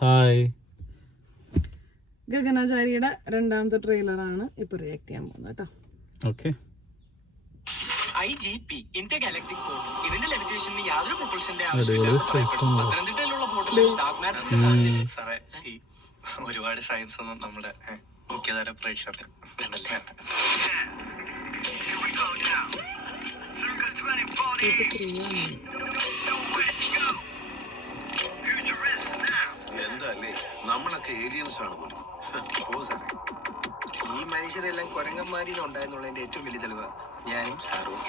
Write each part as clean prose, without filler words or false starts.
Hi. ഗഗനാചാരിയുടെ രണ്ടാമത്തെ ട്രെയിലറാണ് ഇപ്പൊ react ചെയ്യാൻ പോകുന്നത് കേട്ടോ. ഓക്കെ. IGP ഇന്റർഗാലക്റ്റിക് പോർട്ടൽ ഇതിന്റെ ലെവിറ്റേഷന് യാതൊരു പ്രൊപ്പൽഷന്റെ ആവശ്യമില്ല. പത്തനംതിട്ടയിലുള്ള പോർട്ടലിൽ ഡാർക്ക് മാറ്ററിന്റെ സാധ്യത സാറേ ഈ ഒരുപാട് സയൻസ് ഒന്നും നമ്മുടെ മുഖ്യധാര പ്രേക്ഷകർക്ക് വേണ്ടല്ലേ. എന്താല്ലേ നമ്മളൊക്കെ ഏലിയൻസ് ആണ് പോലും. ഈ മനുഷ്യരെല്ലാം കുരങ്ങന്മാരിൽ ഉണ്ടായെന്നുള്ളതിന്റെ ഏറ്റവും വലിയ തെളിവ് ഞാനും സാറും.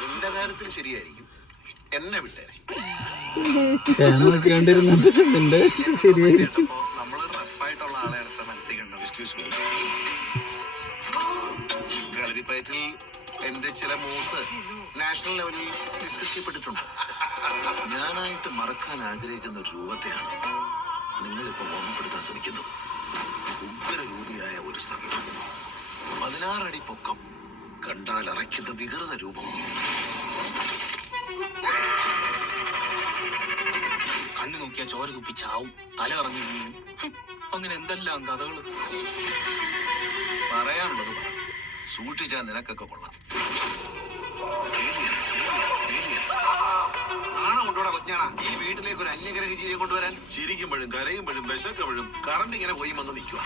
നിന്റെ കാര്യത്തിൽ ശരിയായിരിക്കും, എന്നെ വിട്ടേരെ. നമ്മള് റഫായിട്ടുള്ള ആളെയാണ് സാർ മനസ്സിൽ കണ്ടത്. എക്സ്ക്യൂസ് മീ, കളരിപ്പയറ്റിൽ എന്റെ ചില മൂവ്സ് നാഷണൽ ലെവലിൽ ഡിസ്കസ് ചെയ്യപ്പെട്ടിട്ടുണ്ട്. ഞാനായിട്ട് മറക്കാൻ ആഗ്രഹിക്കുന്ന ഒരു രൂപത്തെയാണ് നിങ്ങളിപ്പോ ഓർമ്മപ്പെടുത്താൻ ശ്രമിക്കുന്നത്. ഉഗ്രരൂപിയായ ഒരു സത്യം, 16 അടി പൊക്കം, കണ്ടാൽ അറയ്ക്കുന്ന വികൃത രൂപം. കണ്ണു നോക്കിയാ ചോര തുപ്പിച്ചാവും, തല കറങ്ങി വീഴും. അങ്ങനെ എന്തെല്ലാം കഥകള് പറയാനുള്ളത് പറ. സൂക്ഷിച്ചാൽ നിനക്കൊക്കെ കൊള്ളാം. ഈ വീട്ടിലേക്ക് ഒരു അന്യഗ്രഹ ജീവിയെ കൊണ്ടുവരാൻ ചിരിക്കുമ്പോഴും കരയുമ്പോഴും വിശക്കുമ്പോഴും കറണ്ട് ഇങ്ങനെ പോയി വന്ന് നിൽക്കുക.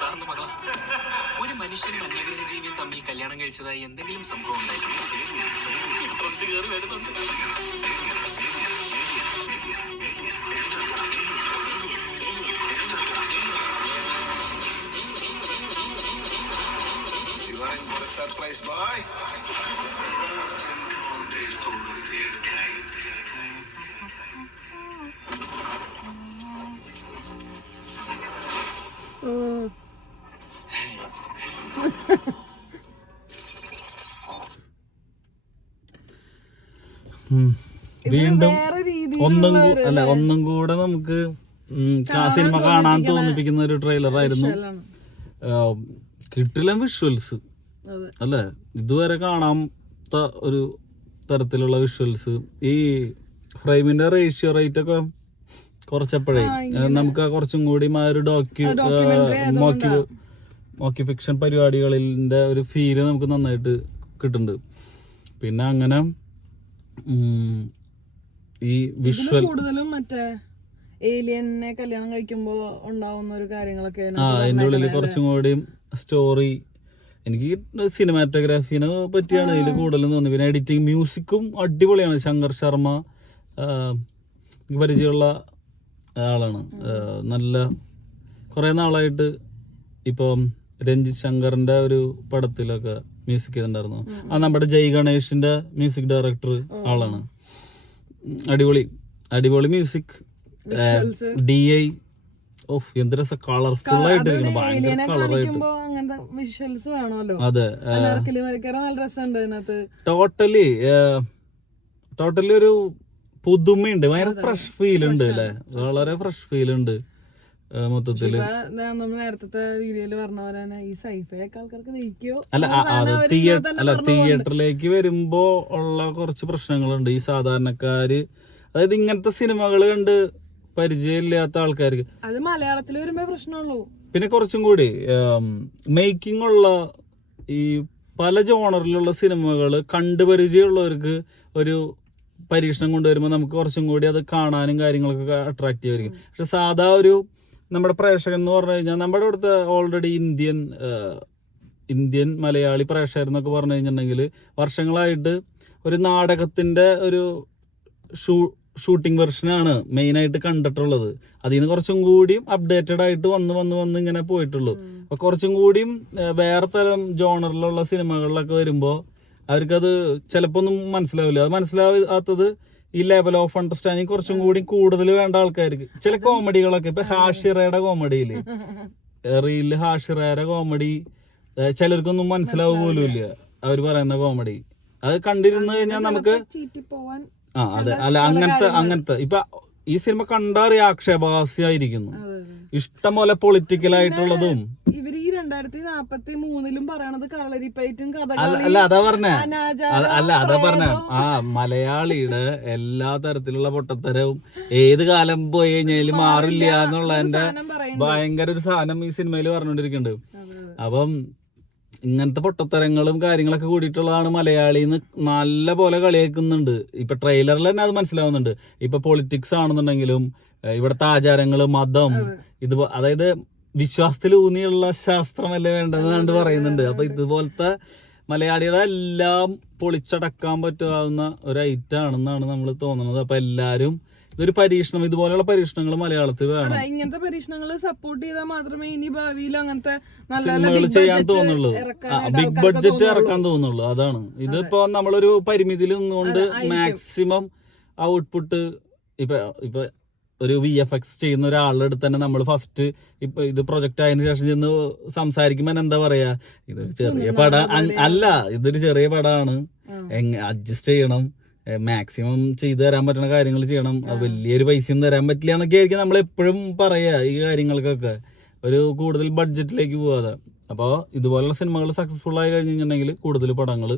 സാറിന്റെ മകള. ഒരു മനുഷ്യനും അന്യഗ്രഹ ജീവിയും തമ്മിൽ കല്യാണം കഴിച്ചതായി എന്തെങ്കിലും സംഭവം ഉണ്ടായിരുന്നു? കയറി വരുന്നുണ്ട്. Surprise boy. വീണ്ടും ഒന്നും കൂടെ നമുക്ക് സിനിമ കാണാൻ തോന്നിപ്പിക്കുന്ന ഒരു ട്രെയിലർ ആയിരുന്നു. കിട്ടില്ല വിഷ്വൽസ് അല്ലെ, ഇതുവരെ കാണാത്ത ഒരു തരത്തിലുള്ള വിഷ്വൽസ്. ഈ ഫ്രെയിമിന്റെ റേഷ്യോ റേറ്റ് ഒക്കെ കുറച്ചപ്പോഴേ നമുക്ക് കുറച്ചും കൂടി ആ ഒരു മോക്കി ഫിക്ഷൻ പരിപാടികളിന്റെ ഒരു ഫീല് നമുക്ക് നന്നായിട്ട് കിട്ടുന്നുണ്ട്. പിന്നെ അങ്ങനെ ഈ വിഷ്വൽ കൂടുതലും മറ്റേ ഏലിയനെ കല്യാണം കഴിക്കുമ്പോ ഉണ്ടാവുന്ന ഒരു കാര്യങ്ങളൊക്കെ അതിന്റെ ഉള്ളിൽ കുറച്ചും കൂടി സ്റ്റോറി. എനിക്ക് സിനിമാറ്റോഗ്രാഫിനെ പറ്റിയാണ് ഇതിൽ കൂടുതലും തോന്നി. പിന്നെ എഡിറ്റിംഗ്, മ്യൂസിക്കും അടിപൊളിയാണ്. ശങ്കർ ശർമ്മ എനിക്ക് പരിചയമുള്ള ആളാണ്. നല്ല കുറേ നാളായിട്ട് ഇപ്പം രഞ്ജിത്ത് ശങ്കറിന്റെ ഒരു പടത്തിലൊക്കെ മ്യൂസിക് ചെയ്തിട്ടുണ്ടായിരുന്നു. നമ്മുടെ ജയ് ഗണേഷിന്റെ മ്യൂസിക് ഡയറക്ടർ ആളാണ്. അടിപൊളി മ്യൂസിക്. DI എന്ത് രസം, കളർഫുൾ ആയിട്ടിരിക്കണം, ഭയങ്കര കളറായിട്ട്. അതെ, ടോട്ടലി ഒരു പുതുമയുണ്ട്, ഭയങ്കര ഫ്രഷ് ഫീൽ ഉണ്ട് അല്ലെ, വളരെ ഫ്രഷ് ഫീൽ ഉണ്ട് മൊത്തത്തില്. തിയേറ്ററിലേക്ക് വരുമ്പോ ഉള്ള കുറച്ച് പ്രശ്നങ്ങളുണ്ട്. ഈ സാധാരണക്കാര്, അതായത് ഇങ്ങനത്തെ സിനിമകൾ കണ്ട് പരിചയമില്ലാത്ത ആൾക്കാർക്ക് അത് മലയാളത്തിൽ വരുമ്പോ പ്രശ്നമുള്ളൂ. പിന്നെ കുറച്ചും കൂടി മേക്കിംഗ് ഉള്ള ഈ പല ജോണറിലുള്ള സിനിമകൾ കണ്ടു പരിചയമുള്ളവർക്ക് ഒരു പരീക്ഷണം കൊണ്ടുവരുമ്പോൾ നമുക്ക് കുറച്ചും കൂടി അത് കാണാനും കാര്യങ്ങളൊക്കെ അട്രാക്റ്റീവ് ആയിരിക്കും. പക്ഷെ സാധാ ഒരു നമ്മുടെ പ്രേക്ഷകൻ എന്ന് പറഞ്ഞു കഴിഞ്ഞാൽ നമ്മുടെ ഇവിടുത്തെ ഓൾറെഡി ഇന്ത്യൻ മലയാളി പ്രേക്ഷകർ എന്നൊക്കെ പറഞ്ഞു കഴിഞ്ഞിട്ടുണ്ടെങ്കിൽ വർഷങ്ങളായിട്ട് ഒരു നാടകത്തിന്റെ ഒരു ഷൂട്ടിംഗ് വെർഷനാണ് മെയിനായിട്ട് കണ്ടിട്ടുള്ളത്. അതിൽ നിന്ന് കുറച്ചും കൂടിയും അപ്ഡേറ്റഡ് ആയിട്ട് വന്ന് ഇങ്ങനെ പോയിട്ടുള്ളൂ. അപ്പൊ കുറച്ചും കൂടിയും വേറെ തരം ജോണറിലുള്ള സിനിമകളിലൊക്കെ വരുമ്പോൾ അവർക്കത് ചിലപ്പോൾ ഒന്നും മനസ്സിലാവില്ല. അത് മനസ്സിലാവാത്തത് ഈ ലെവൽ ഓഫ് അണ്ടർസ്റ്റാൻഡിങ് കുറച്ചും കൂടി കൂടുതൽ വേണ്ട ആൾക്കാർക്ക്. ചില കോമഡികളൊക്കെ ഇപ്പൊ ഹാഷിറയുടെ കോമഡിയില് റീലില് ഹാഷിറയുടെ കോമഡി ചിലർക്കൊന്നും മനസ്സിലാവുക പോലും ഇല്ല. അവർ പറയുന്ന കോമഡി അത് കണ്ടിരുന്നു കഴിഞ്ഞാൽ നമുക്ക് അതെ, അല്ല അങ്ങനത്തെ ഇപ്പൊ ഈ സിനിമ കണ്ടറിയ ആക്ഷേപഹാസ്യമായിരിക്കുന്നു. അതെ. ഇഷ്ടം പോലെ പൊളിറ്റിക്കൽ ആയിട്ടുള്ളതും. ഇവര് ഈ 2043 പറയണത് കളരിപ്പയറ്റും അല്ല അതാ പറഞ്ഞേ അതാ പറഞ്ഞ ആ മലയാളിയുടെ എല്ലാ തരത്തിലുള്ള പൊട്ടത്തരവും ഏത് കാലം പോയി കഴിഞ്ഞാലും മാറില്ല എന്നുള്ളതിന്റെ ഭയങ്കര ഒരു സാധനം ഈ സിനിമയിൽ പറഞ്ഞോണ്ടിരിക്കുന്നുണ്ട്. അപ്പം ഇങ്ങനത്തെ പൊട്ടത്തരങ്ങളും കാര്യങ്ങളൊക്കെ കൂടിയിട്ടുള്ളതാണ് മലയാളിന്ന് നല്ല പോലെ കളിയാക്കുന്നുണ്ട്. ഇപ്പൊ ട്രെയിലറിൽ തന്നെ അത് മനസ്സിലാവുന്നുണ്ട്. ഇപ്പൊ പൊളിറ്റിക്സ് ആണെന്നുണ്ടെങ്കിലും ഇവിടുത്തെ ആചാരങ്ങള്, മതം, ഇത് അതായത് വിശ്വാസത്തിൽ ഊന്നിയുള്ള ശാസ്ത്രമല്ലേ വേണ്ടതെന്ന് കണ്ട് പറയുന്നുണ്ട്. അപ്പൊ ഇതുപോലത്തെ മലയാളികളെ എല്ലാം പൊളിച്ചടക്കാൻ പറ്റാവുന്ന ഒരു ഐറ്റം ആണെന്നാണ് നമ്മൾ തോന്നുന്നത്. അപ്പൊ എല്ലാരും ഇതൊരു പരീക്ഷണം, ഇതുപോലെയുള്ള പരീക്ഷണങ്ങൾ മലയാളത്തിൽ വേണം. ഇങ്ങനത്തെ പരീക്ഷണങ്ങൾ സപ്പോർട്ട് ചെയ്താൽ മാത്രമേ ഇനി ഭാവിയിൽ അങ്ങനത്തെ സിനിമകൾ ചെയ്യാൻ തോന്നുള്ളൂ, ബിഗ് ബഡ്ജറ്റ് ഇറക്കാൻ തോന്നുള്ളൂ. അതാണ് ഇതിപ്പോ നമ്മളൊരു പരിമിതിയിൽ നിന്നുകൊണ്ട് മാക്സിമം ഔട്ട്പുട്ട് ഇപ്പൊ ഒരു VFX ചെയ്യുന്ന ഒരാളുടെ അടുത്ത് തന്നെ നമ്മൾ ഫസ്റ്റ് ഇപ്പൊ ഇത് പ്രൊജക്ട് ആയതിനു ശേഷം ചെന്ന് സംസാരിക്കുമ്പോ എന്താ പറയാ, ഇത് ചെറിയ പടം അല്ല, ഇതൊരു ചെറിയ പടമാണ്, അഡ്ജസ്റ്റ് ചെയ്യണം, മാക്സിമം ചെയ്തു തരാൻ പറ്റുന്ന കാര്യങ്ങൾ ചെയ്യണം, വലിയൊരു പൈസയൊന്നും തരാൻ പറ്റില്ല എന്നൊക്കെ ആയിരിക്കും നമ്മൾ എപ്പോഴും പറയാ ഈ കാര്യങ്ങൾക്കൊക്കെ, ഒരു കൂടുതൽ ബഡ്ജറ്റിലേക്ക് പോവാതെ. അപ്പോൾ ഇതുപോലുള്ള സിനിമകൾ സക്സസ്ഫുൾ ആയി കഴിഞ്ഞിട്ടുണ്ടെങ്കിൽ കൂടുതൽ പടങ്ങൾ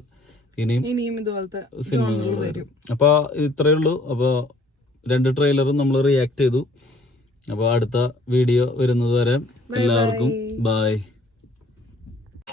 ഇനിയും ഇതുപോലത്തെ സിനിമകൾ വരും. അപ്പോൾ ഇത്രയേ ഉള്ളൂ. അപ്പോൾ 2 ട്രെയിലറും നമ്മൾ റിയാക്ട് ചെയ്തു. അപ്പോൾ അടുത്ത വീഡിയോ വരുന്നത് വരെ എല്ലാവർക്കും ബൈ.